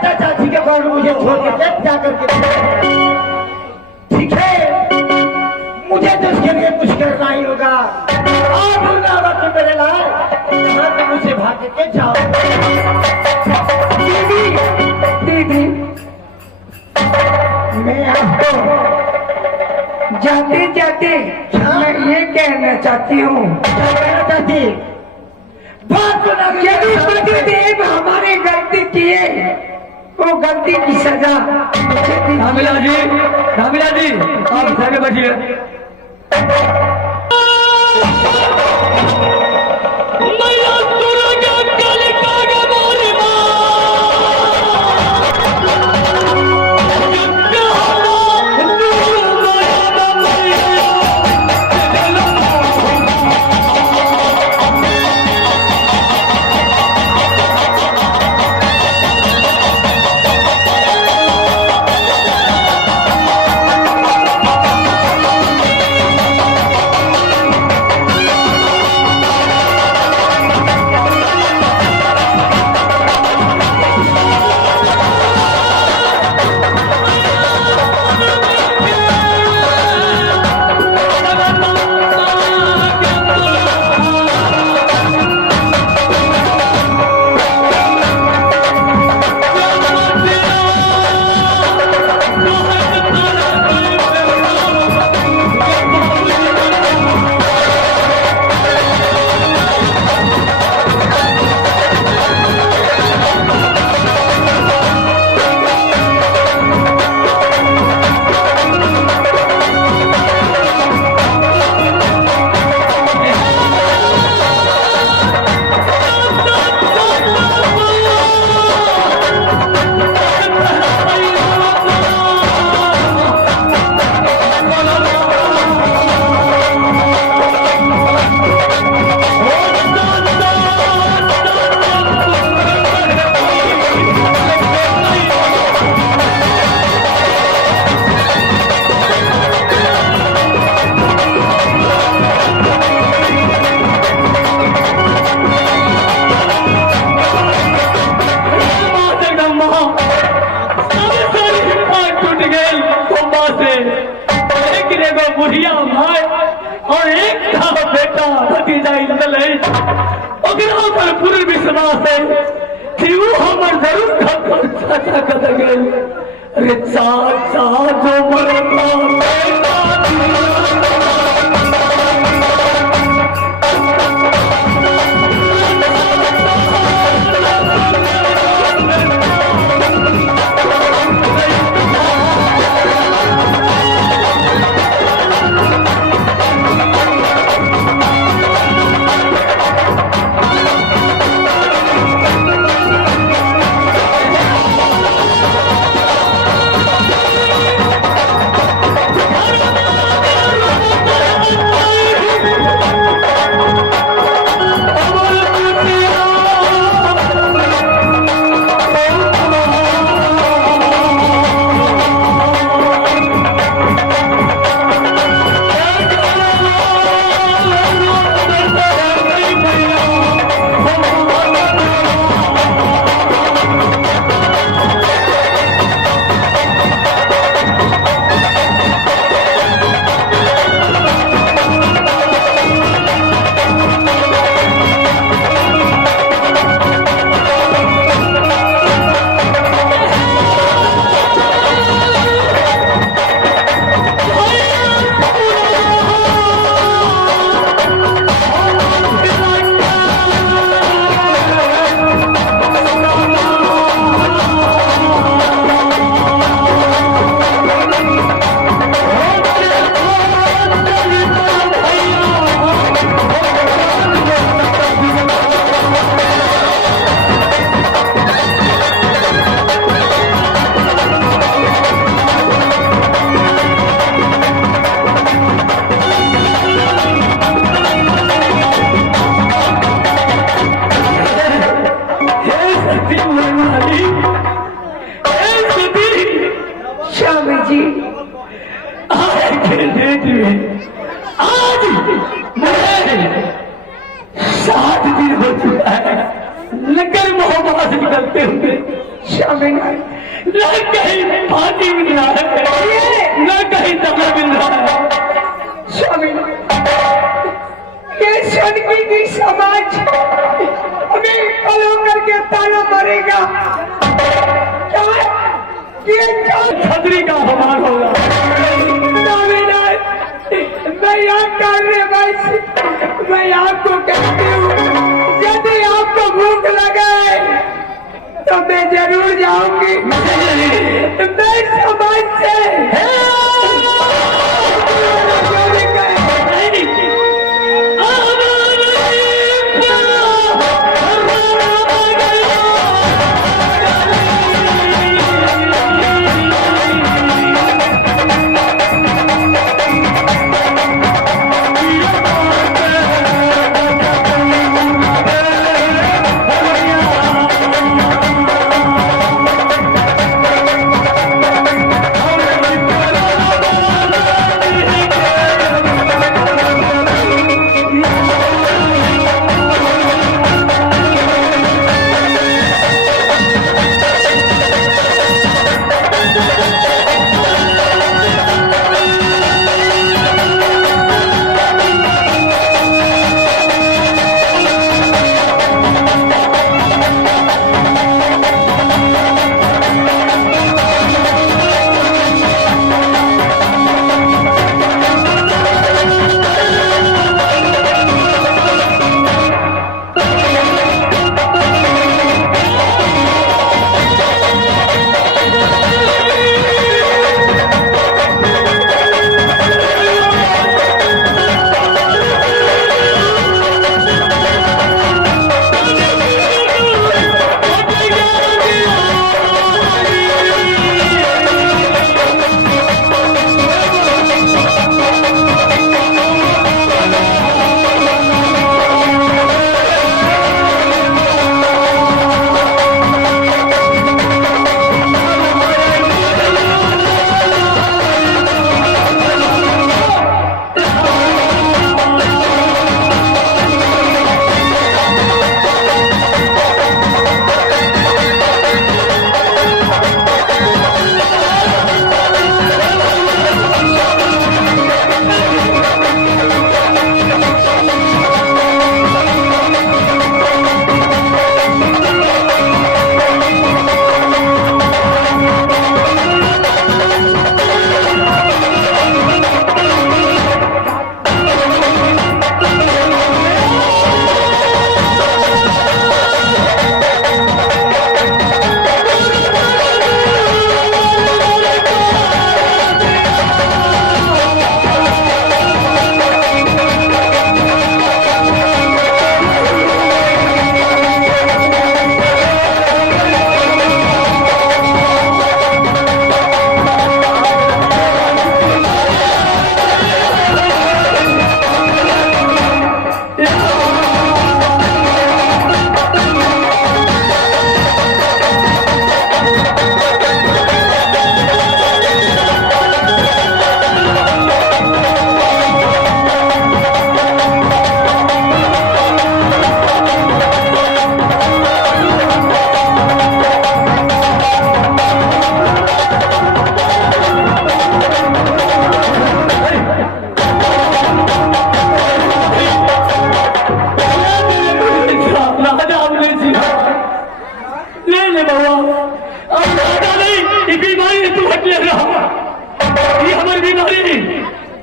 चाचा चाची के कारण मुझे छोड़ के क्या करके ठीक है, मुझे तो इसके लिए कुछ करना ही होगा। और ढूंढना होगा कि मेरे लाल तो मुझे भाग के जाओ। दीदी दीदी मैं आपको जाते जाते मैं ये कहना चाहती हूँ, क्या कहना चाहती? बात को ना यदि पतिदेव हमारे गलती किए वो गलती की सजा मुझे दी। रामीला जी आप घर में बैठिए। बुढ़िया भाई और एक था बेटा भतीजा पर पूरे विश्वास है कि वो हमर जरूर चाचा कर गए। अरे चाचा जो मरता आज 7 दिन हो चुका है, लेकिन मोहब्बत से निकलते हुए स्वामीनारायण न कहीं पानी मिल रहा है, न कहीं दवा मिल रहा है। स्वामीनारायण ये सदकी की समाज हमें फॉलो करके ताना मारेगा। क्या ये क्या छतरी का अपमान होगा। स्वामीनारायण मैं यहाँ कार्य मैं आपको कहती हूँ यदि आपको भूख लगे तो मैं जरूर जाऊंगी। मैं समाज से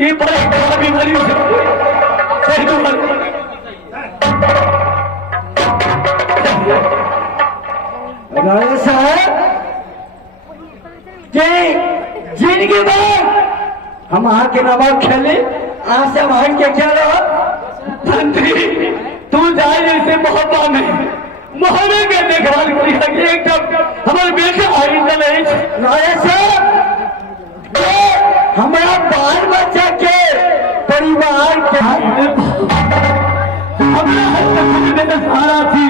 ये बड़ा बीमारी राजा साहब जिनके बाद हम आहाँ के नमक खेले आज से हम हट के खेलो मंत्री तू जाए जैसे मोहब्बा में मोहल्ले के देखभाल करी एकदम हमारे बेटा आई नहीं राजा साहब हमारा बाल बच्चा के परिवार के हमारा सारा थी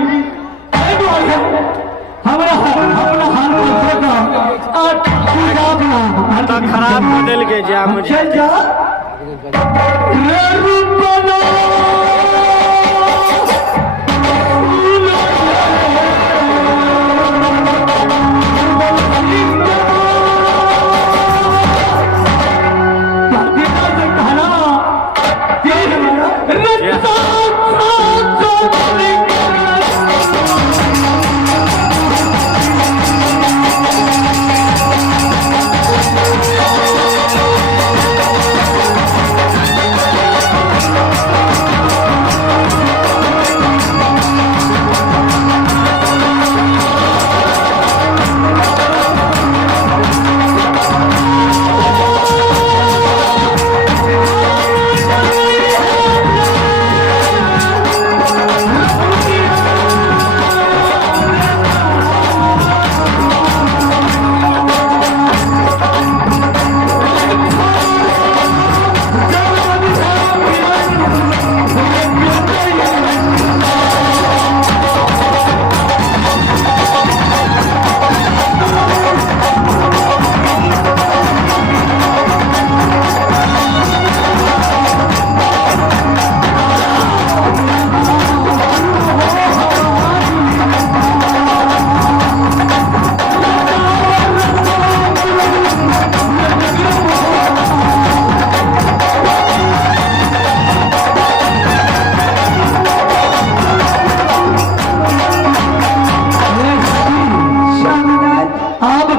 हमारा खराब मॉडल के जा मुझे चल जा हाँ